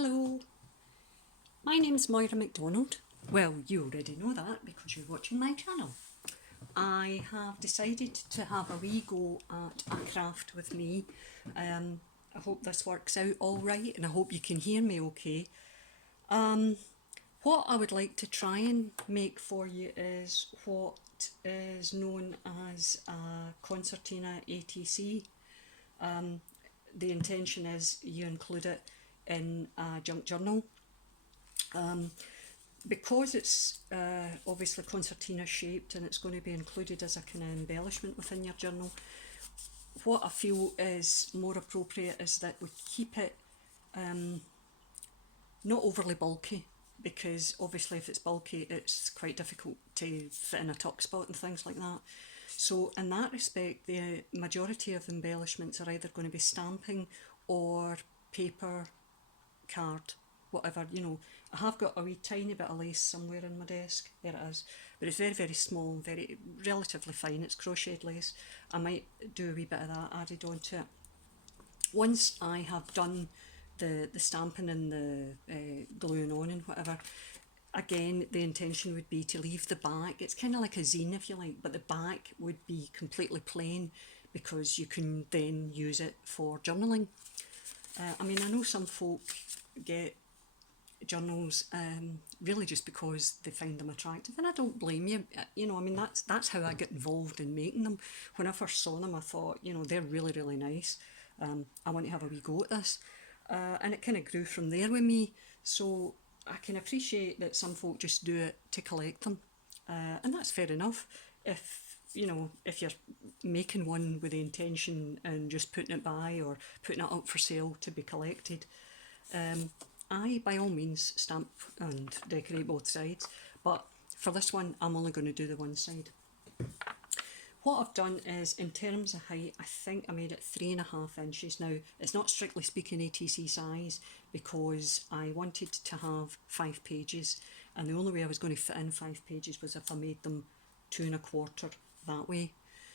Hello, my name's Moira McDonald. Well, you already know that because you're watching my channel. I have decided to have a wee go at a craft with me. I hope this works out all right and I hope you can hear me okay. What I would like to try and make for you is what is known as a concertina ATC. The intention is you include it in a junk journal. Because it's obviously concertina shaped and it's going to be included as a kind of embellishment within your journal, what I feel is more appropriate is that we keep it not overly bulky, because obviously if it's bulky it's quite difficult to fit in a tuck spot and things like that. So in that respect, the majority of embellishments are either going to be stamping or paper, card, whatever, you know. I have got a wee tiny bit of lace somewhere in my desk, there it is, but it's very, very small, very relatively fine, it's crocheted lace. I might do a wee bit of that added onto it. Once I have done the stamping and the gluing on and whatever, again the intention would be to leave the back, it's kind of like a zine if you like, but the back would be completely plain because you can then use it for journaling. I mean, I know some folk get journals really just because they find them attractive, and I don't blame you. You know, I mean, that's how I got involved in making them. When I first saw them I thought, you know, they're really, really nice. I want to have a wee go at this, and it kind of grew from there with me. So I can appreciate that some folk just do it to collect them, and that's fair enough. If you know, if you're making one with the intention and just putting it by or putting it up for sale to be collected, I by all means stamp and decorate both sides, but for this one I'm only going to do the one side. What I've done is, in terms of height, I think I made it 3.5 inches. Now, it's not strictly speaking ATC size because I wanted to have 5 pages, and the only way I was going to fit in 5 pages was if I made them 2.25 that way.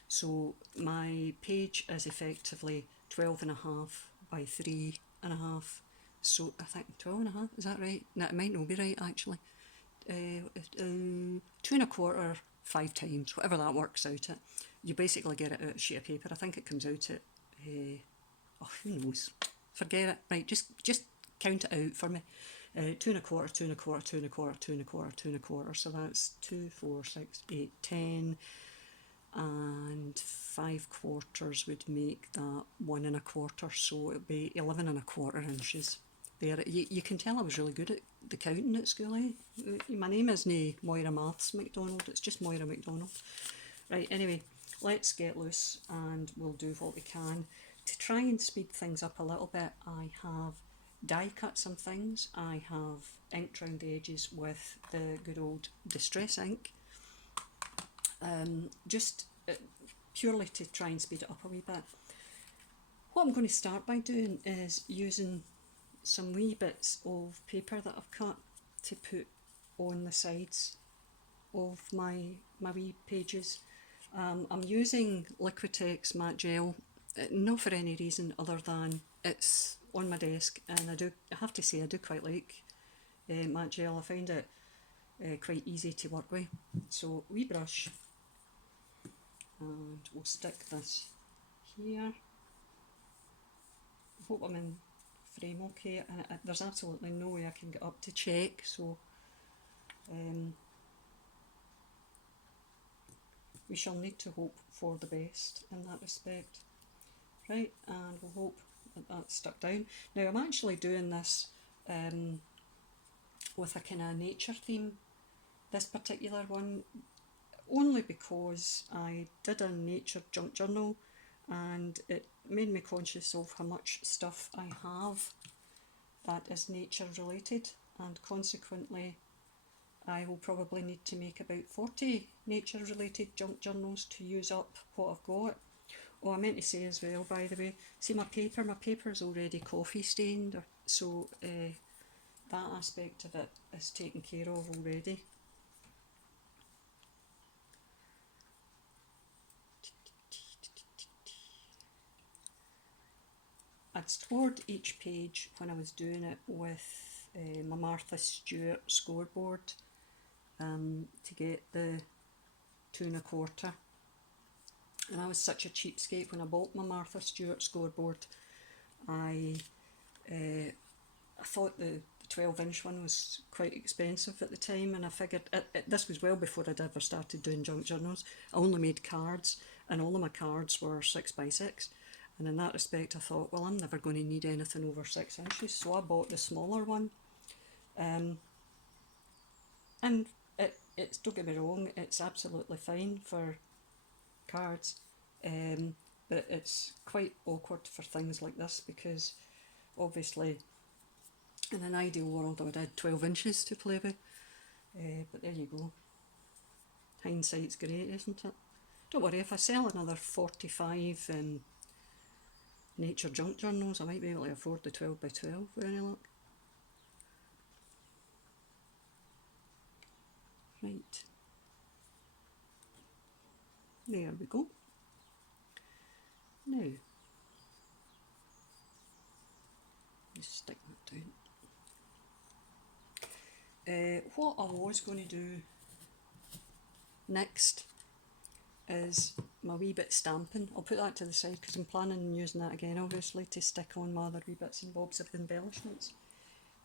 So my page is effectively 12.5 by 3.5. So I think 12.5, is that right? No, it might not be right actually. 2.25 5 times, whatever that works out at. You basically get it out of a sheet of paper. I think it comes out at, oh, who knows? Forget it. Right, just count it out for me. 2.25, 2.25, 2.25, 2.25, 2.25. So that's 2, 4, 6, 8, 10, and 5/4 would make that 1.25. So it'd be 11.25 inches. There, you can tell I was really good at the counting at school, eh? My name isn't Moira Maths McDonald, it's just Moira McDonald. Right, anyway, let's get loose and we'll do what we can. To try and speed things up a little bit, I have die cut some things. I have inked round the edges with the good old distress ink. Just purely to try and speed it up a wee bit. What I'm going to start by doing is using some wee bits of paper that I've cut to put on the sides of my wee pages. I'm using Liquitex matte gel, not for any reason other than it's on my desk, and I have to say I do quite like matte gel. I find it quite easy to work with. So wee brush, and we'll stick this here. I hope I'm in frame okay, and there's absolutely no way I can get up to check, so we shall need to hope for the best in that respect. Right, and we'll hope that that's stuck down. Now I'm actually doing this with a kind of nature theme, this particular one, only because I did a nature junk journal and it made me conscious of how much stuff I have that is nature related, and consequently I will probably need to make about 40 nature related junk journals to use up what I've got. Oh, I meant to say as well, by the way, see my paper is already coffee stained, so that aspect of it is taken care of already. I'd scored each page when I was doing it with my Martha Stewart scoreboard to get the 2 1/4. And I was such a cheapskate when I bought my Martha Stewart scoreboard. I thought the 12-inch one was quite expensive at the time, and I figured this was well before I'd ever started doing junk journals. I only made cards, and all of my cards were 6x6, and in that respect I thought, well, I'm never going to need anything over 6 inches, so I bought the smaller one. And it's, don't get me wrong, it's absolutely fine for cards, but it's quite awkward for things like this, because obviously in an ideal world I would have 12 inches to play with, but there you go. Hindsight's great, isn't it? Don't worry, if I sell another 45 nature junk journals, I might be able to afford the 12x12 with any luck. Right, there we go. Now, just stick that down. What I was going to do next is my wee bit stamping. I'll put that to the side because I'm planning on using that again, obviously, to stick on my other wee bits and bobs of embellishments.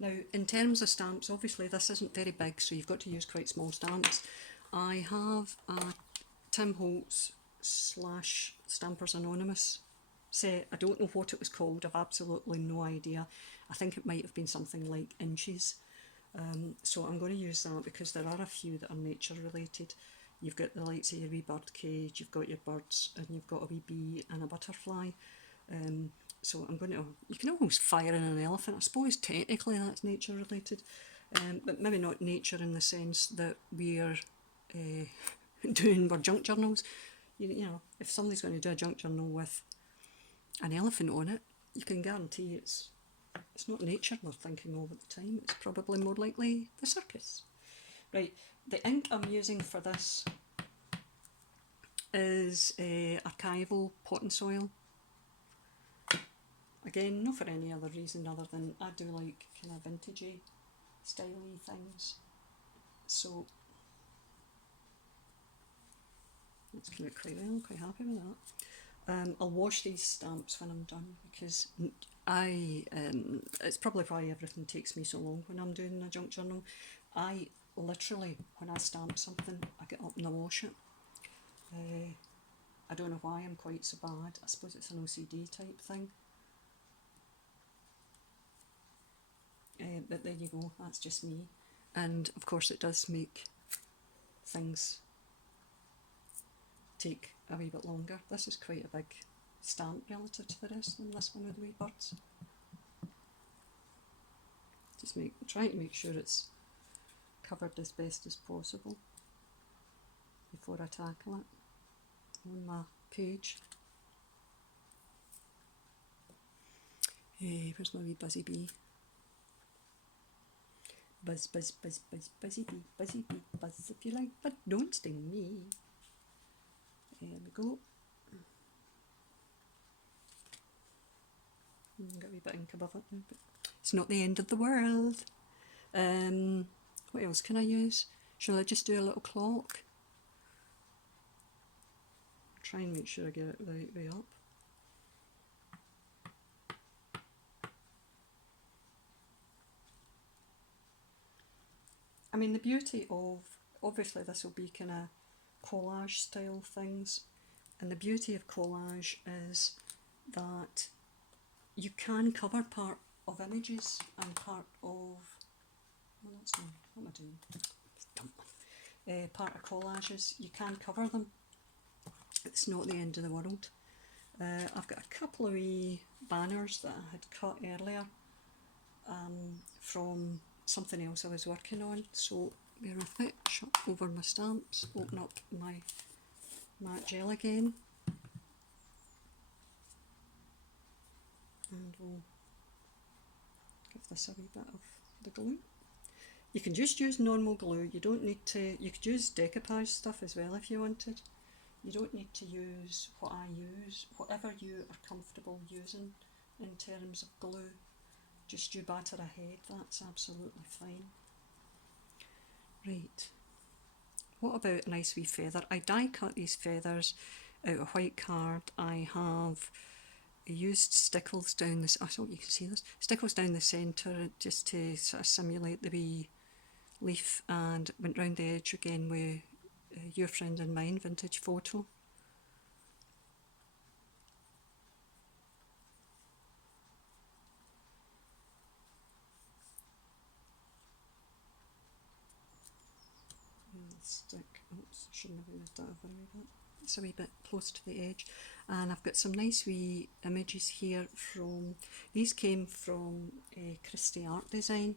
Now, in terms of stamps, obviously this isn't very big, so you've got to use quite small stamps. I have a Tim Holtz / Stampers Anonymous set. I don't know what it was called, I've absolutely no idea. I think it might have been something like inches. So I'm going to use that because there are a few that are nature related. You've got the likes of your wee bird cage, you've got your birds, and you've got a wee bee and a butterfly. So I'm going to, you can almost fire in an elephant. I suppose technically that's nature related, but maybe not nature in the sense that we're doing our junk journals. You know, if somebody's going to do a junk journal with an elephant on it, you can guarantee it's not nature we're thinking of at the time. It's probably more likely the circus. Right, the ink I'm using for this is archival pot and soil. Again, not for any other reason other than I do like kind of vintagey, styly things. So that's come out quite well, I'm quite happy with that. I'll wash these stamps when I'm done because it's probably why everything takes me so long when I'm doing a junk journal. I literally, when I stamp something, I get up and I wash it. I don't know why I'm quite so bad. I suppose it's an OCD type thing. But there you go, that's just me. And of course it does make things take a wee bit longer. This is quite a big stamp relative to the rest than this one with the wee birds. Just trying to make sure it's covered as best as possible before I tackle it on my page. Where's my wee buzzy bee? Buzz, buzz, buzz, buzz, buzzy bee, buzz if you like, but don't sting me. There we go. Got a wee bit of ink above it now, but it's not the end of the world. What else can I use? Shall I just do a little clock? Try and make sure I get it the right way up. I mean, the beauty of, obviously this will be kind of collage style things, and the beauty of collage is that you can cover part of images and part of, well, that's not, what am I doing? Part of collages, you can cover them. It's not the end of the world. I've got a couple of wee banners that I had cut earlier from something else I was working on, so bear with it. Shut over my stamps, open up my matte gel again, and we'll give this a wee bit of the glue. You can just use normal glue, you don't need to, you could use decoupage stuff as well if you wanted. You don't need to use what I use, whatever you are comfortable using in terms of glue. Just you batter ahead, that's absolutely fine. Right, what about a nice wee feather? I die cut these feathers out of white card. I have used stickles down this, I hope you can see this, stickles down the centre just to sort of simulate the wee leaf, and went round the edge again with Your Friend and Mine vintage photo. Stick, oops, shouldn't have moved that over a wee bit. It's a wee bit close to the edge, and I've got some nice wee images here from, these came from KristieArtDesign.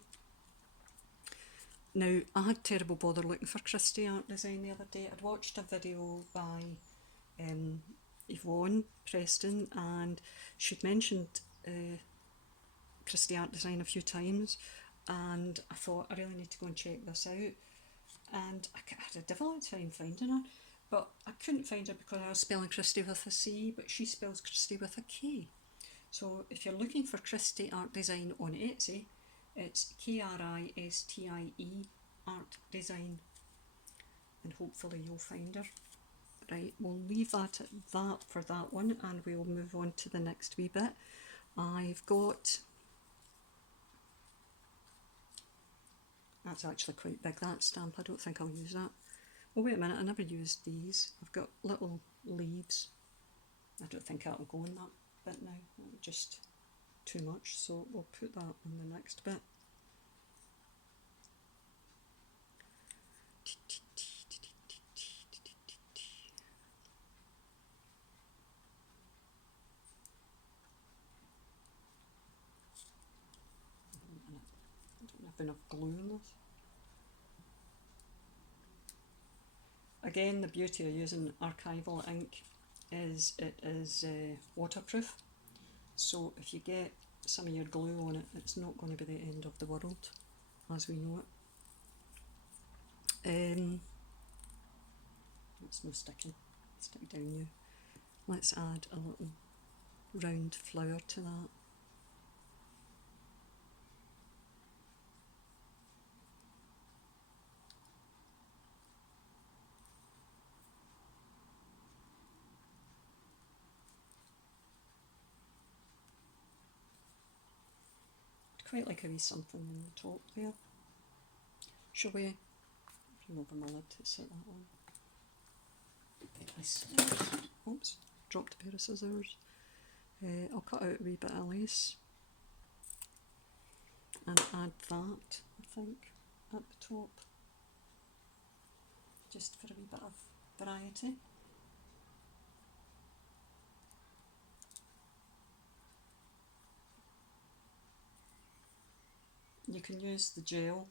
Now, I had terrible bother looking for KristieArtDesign the other day. I'd watched a video by Yvonne Preston, and she'd mentioned KristieArtDesign a few times, and I thought I really need to go and check this out. And I had a difficult time finding her, but I couldn't find her because I was spelling Kristie with a C, but she spells Kristie with a K. So if you're looking for KristieArtDesign on Etsy, it's KRISTIE Art Design, and hopefully you'll find her. Right, we'll leave that at that for that one, and we'll move on to the next wee bit. I've got, that's actually quite big, that stamp. I don't think I'll use that. Oh wait a minute, I never used these. I've got little leaves. I don't think that'll go in that bit now, just too much, so we'll put that on the next bit. I don't have enough glue in this. Again, the beauty of using archival ink is it is waterproof, so if you get some of your glue on it, it's not going to be the end of the world as we know it. It's no sticking, stick down you. Let's add a little round flower to that. Quite like a wee something in the top there. Shall we remove my lid to set that on? Oops, dropped a pair of scissors. I'll cut out a wee bit of lace and add that, I think, at the top, just for a wee bit of variety. You can use the gel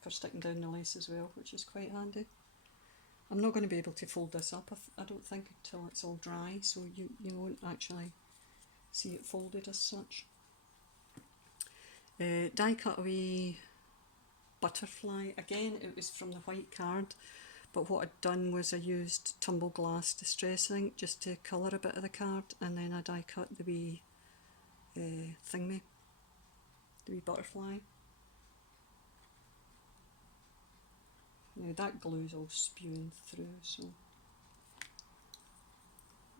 for sticking down the lace as well, which is quite handy. I'm not going to be able to fold this up, I don't think, until it's all dry, so you won't actually see it folded as such. Die cut a wee butterfly. Again, it was from the white card, but what I'd done was I used tumble glass distress ink just to colour a bit of the card, and then I die cut the wee thingy, the wee butterfly. Now that glue's all spewing through, so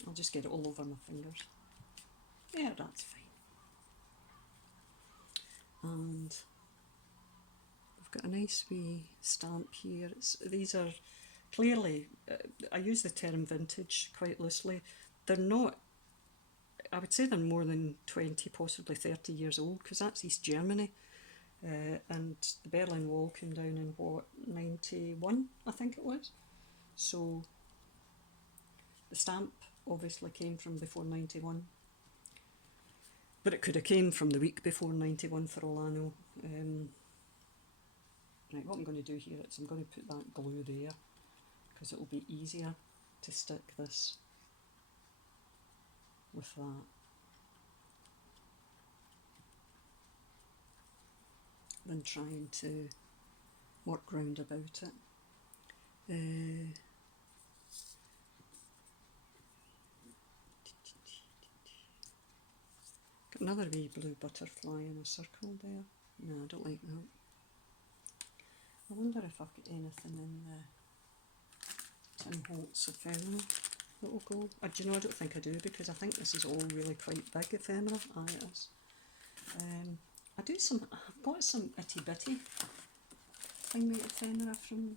I'll just get it all over my fingers. Yeah, that's fine. And I've got a nice wee stamp here. These are clearly, I use the term vintage quite loosely. They're not, I would say they're more than 20, possibly 30 years old, because that's East Germany. And the Berlin Wall came down in what, 91, I think it was. So the stamp obviously came from before 91, but it could have came from the week before 91 for all I know. Right, what I'm going to do here is I'm going to put that glue there, because it will be easier to stick this with that. Than trying to work round about it. Got another wee blue butterfly in a circle there. No, I don't like that. I wonder if I've got anything in the Tim Holtz ephemera that will go. Do you know, I don't think I do, because I think this is all really quite big ephemera. Aye, it is. I've got some itty bitty thing made ephemera from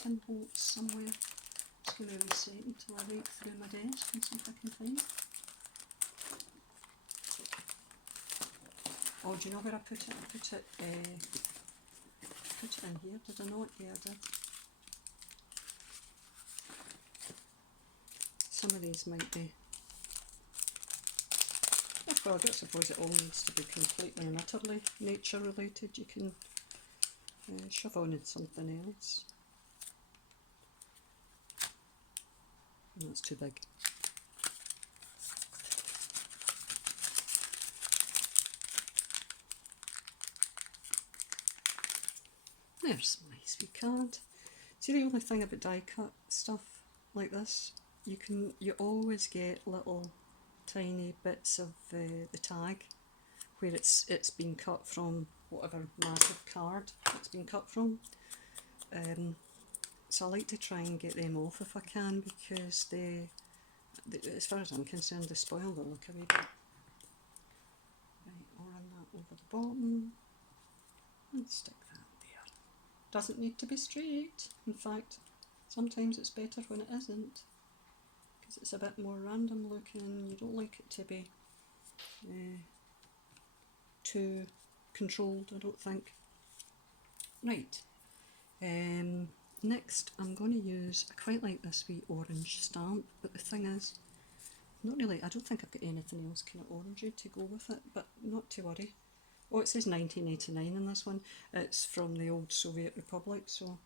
Tim Holtz somewhere. Just going to reset until I rake through my desk and see if I can find it. Oh, do you know where I put it? I put it in here, did I not? Yeah, I did. Some of these might be... Well, I don't suppose it all needs to be completely and utterly nature related. You can shove on in something else. And that's too big. There's a nice wee card. See, the only thing about die cut stuff like this, you always get little tiny bits of the tag where it's been cut from whatever massive card it's been cut from. So I like to try and get them off if I can, because they as far as I'm concerned, they spoil the look a wee bit. Right, I'll run that over the bottom and stick that there. Doesn't need to be straight. In fact, sometimes it's better when it isn't, because it's a bit more random looking. You don't like it to be too controlled, I don't think. Right, next I'm going to use, I quite like this wee orange stamp, but the thing is, I don't think I've got anything else kind of orangey to go with it, but not to worry. Oh, it says 1989 in this one. It's from the old Soviet Republic, so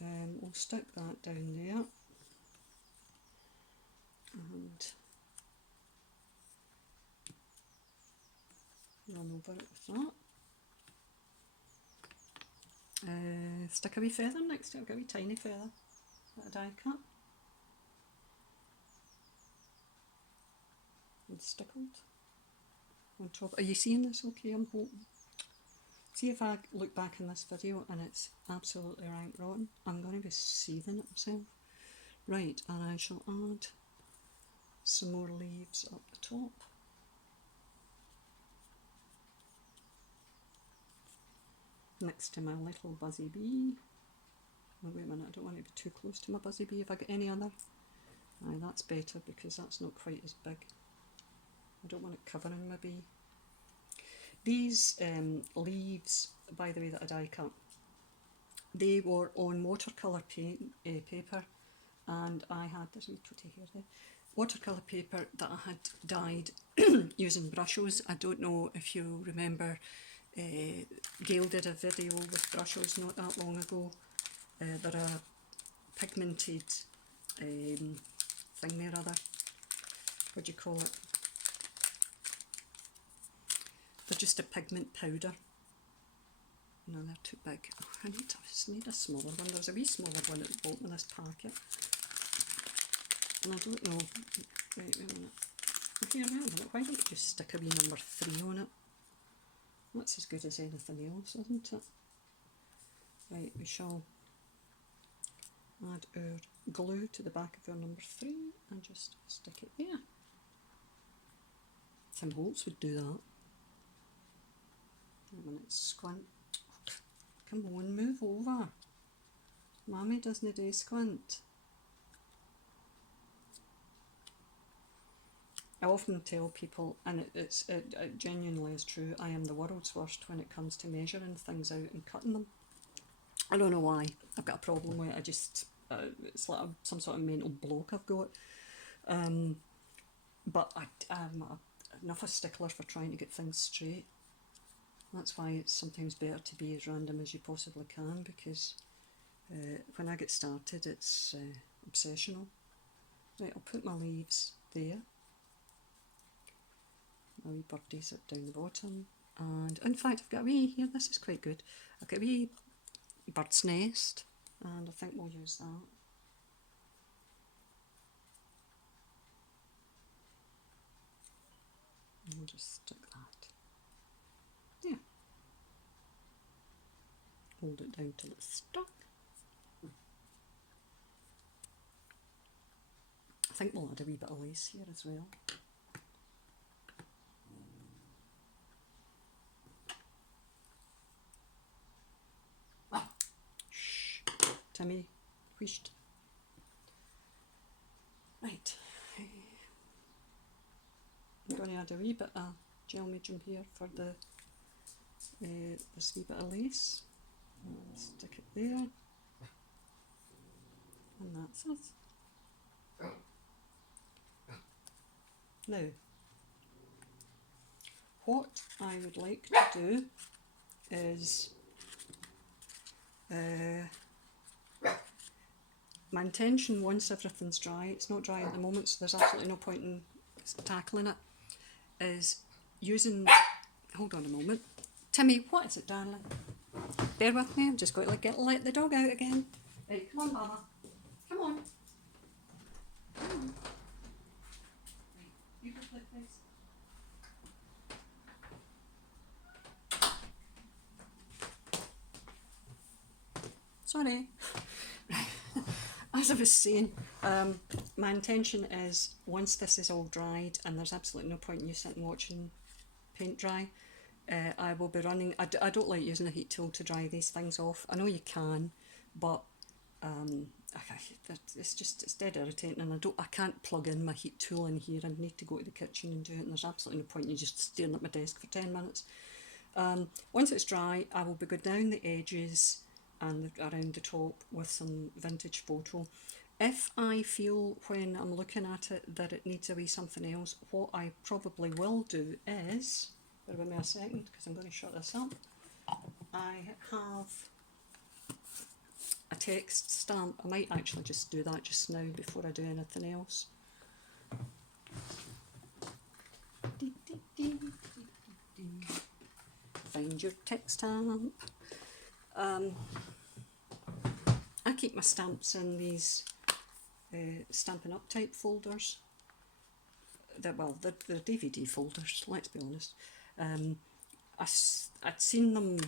we'll stick that down there. And run over it with that. Stick a wee feather next to it. I've got a wee tiny feather that I die cut. And stickled on top. Are you seeing this okay? I'm hoping. See, if I look back in this video and it's absolutely rank rotten, I'm going to be seething at myself. Right, and I shall add some more leaves up the top. Next to my little buzzy bee. Oh, wait a minute, I don't want to be too close to my buzzy bee. Have I got any other? Aye, that's better, because that's not quite as big. I don't want it covering my bee. These leaves, by the way, that I die cut, they were on watercolour paper, and I had, there's a wee twitty hair there, watercolour paper that I had dyed using brushes. I don't know if you remember, Gail did a video with brushes not that long ago. They're a pigmented thing there, other, what do you call it? They're just a pigment powder. No, they're too big. Oh, I just need a smaller one. There's a wee smaller one at the bottom of this packet. And I don't know. Wait a minute. Here, wait a minute. Why don't you just stick a wee number 3 on it? That's as good as anything else, isn't it? Right, we shall add our glue to the back of our number 3 and just stick it there. Tim Holtz would do that. Wait a minute, squint. Come on, move over. Mammy doesn't do squint. I often tell people, and it genuinely is true, I am the world's worst when it comes to measuring things out and cutting them. I don't know why. I've got a problem with it. I just, it's like some sort of mental block I've got. But I'm enough a stickler for trying to get things straight. That's why it's sometimes better to be as random as you possibly can, because when I get started it's obsessional. Right, I'll put my leaves there. My wee birdies up down the bottom. And in fact, I've got a wee, here, this is quite good. I've got a wee bird's nest, and I think we'll use that. And we'll just stick that hold it down till it's stuck. I think we'll add a wee bit of lace here as well. Shh, Timmy, wheesht. Right, I'm going to add a wee bit of gel medium here for the this wee bit of lace. Stick it there, and that's it. Now, what I would like to do is, my intention once everything's dry, it's not dry at the moment so there's absolutely no point in tackling it, is using, hold on a moment, Timmy, what is it darling? Bear with me, I'm just going to let the dog out again. Right, come on Mama, come on. Come on. Right, you can flip this. Sorry. As I was saying, my intention is once this is all dried, and there's absolutely no point in you sitting watching paint dry, I will be running, I don't like using a heat tool to dry these things off. I know you can, but it's dead irritating, and I can't plug in my heat tool in here. I need to go to the kitchen and do it, and there's absolutely no point in you just staring at my desk for 10 minutes. Once it's dry, I will be going down the edges and around the top with some vintage photo. If I feel when I'm looking at it that it needs a wee something else, what I probably will do is, bear with me a second because I'm going to shut this up, I have a text stamp. I might actually just do that just now before I do anything else. Find your text stamp. I keep my stamps in these Stampin' Up type folders. They're DVD folders, let's be honest. I'd seen them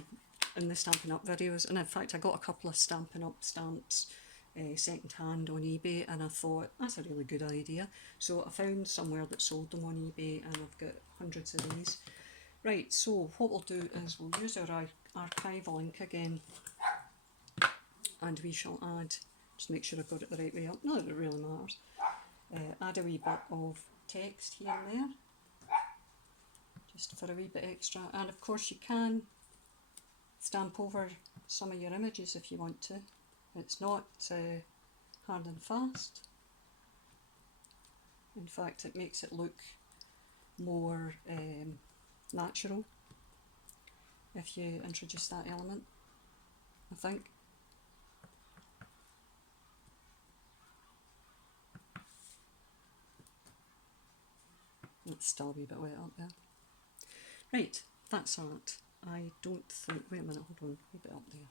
in the Stampin' Up videos, and in fact I got a couple of Stampin' Up stamps second hand on eBay, and I thought that's a really good idea. So I found somewhere that sold them on eBay, and I've got hundreds of these. Right, so what we'll do is we'll use our archival ink again, and we shall add, just make sure I've got it the right way up, not that it really matters, add a wee bit of text here and there, just for a wee bit extra, and of course you can stamp over some of your images if you want to. It's not hard and fast. In fact, it makes it look more natural if you introduce that element, I think. It's still a wee bit wet up there. Right, that's that. I don't think, wait a minute, hold on, a wee bit up there.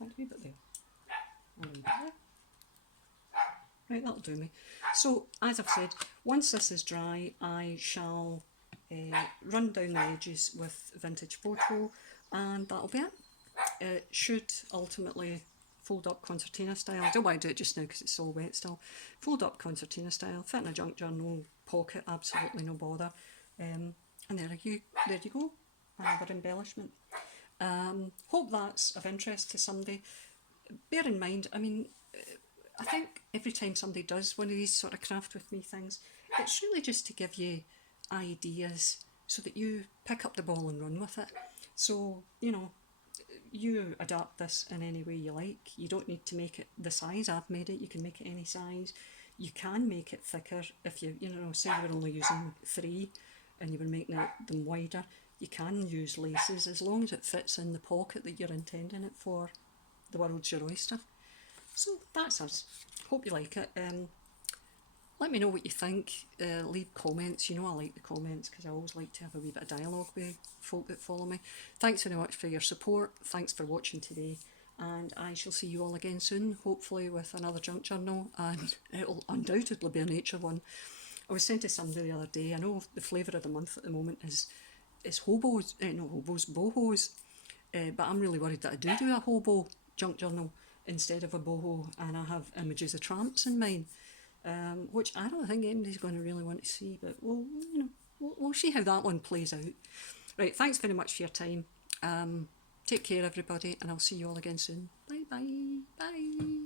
A wee bit there. And a wee bit there. Right, that'll do me. So, as I've said, once this is dry, I shall run down the edges with vintage photo, and that'll be it. It should ultimately fold up concertina style. I don't want to do it just now because it's all wet still. Fold up concertina style, fit in a junk journal pocket, absolutely no bother. And there you go, another embellishment. Hope that's of interest to somebody. Bear in mind, I mean, I think every time somebody does one of these sort of craft with me things, it's really just to give you ideas so that you pick up the ball and run with it. So, you know, you adapt this in any way you like. You don't need to make it the size I've made it. You can make it any size. You can make it thicker if you know, say you were only using 3 and you were making them wider. You can use laces as long as it fits in the pocket that you're intending it for. The world's your oyster. So that's us. Hope you like it. Let me know what you think. Leave comments. You know I like the comments because I always like to have a wee bit of dialogue with folk that follow me. Thanks very much for your support. Thanks for watching today, and I shall see you all again soon, hopefully with another junk journal, and it'll undoubtedly be a nature one. I was saying to somebody the other day, I know the flavour of the month at the moment is hobos, not hobos, bohos. But I'm really worried that I do a hobo junk journal instead of a boho, and I have images of tramps in mine, which I don't think anybody's going to really want to see. But we'll see how that one plays out. Right, thanks very much for your time. Take care, everybody, and I'll see you all again soon. Bye bye. Bye.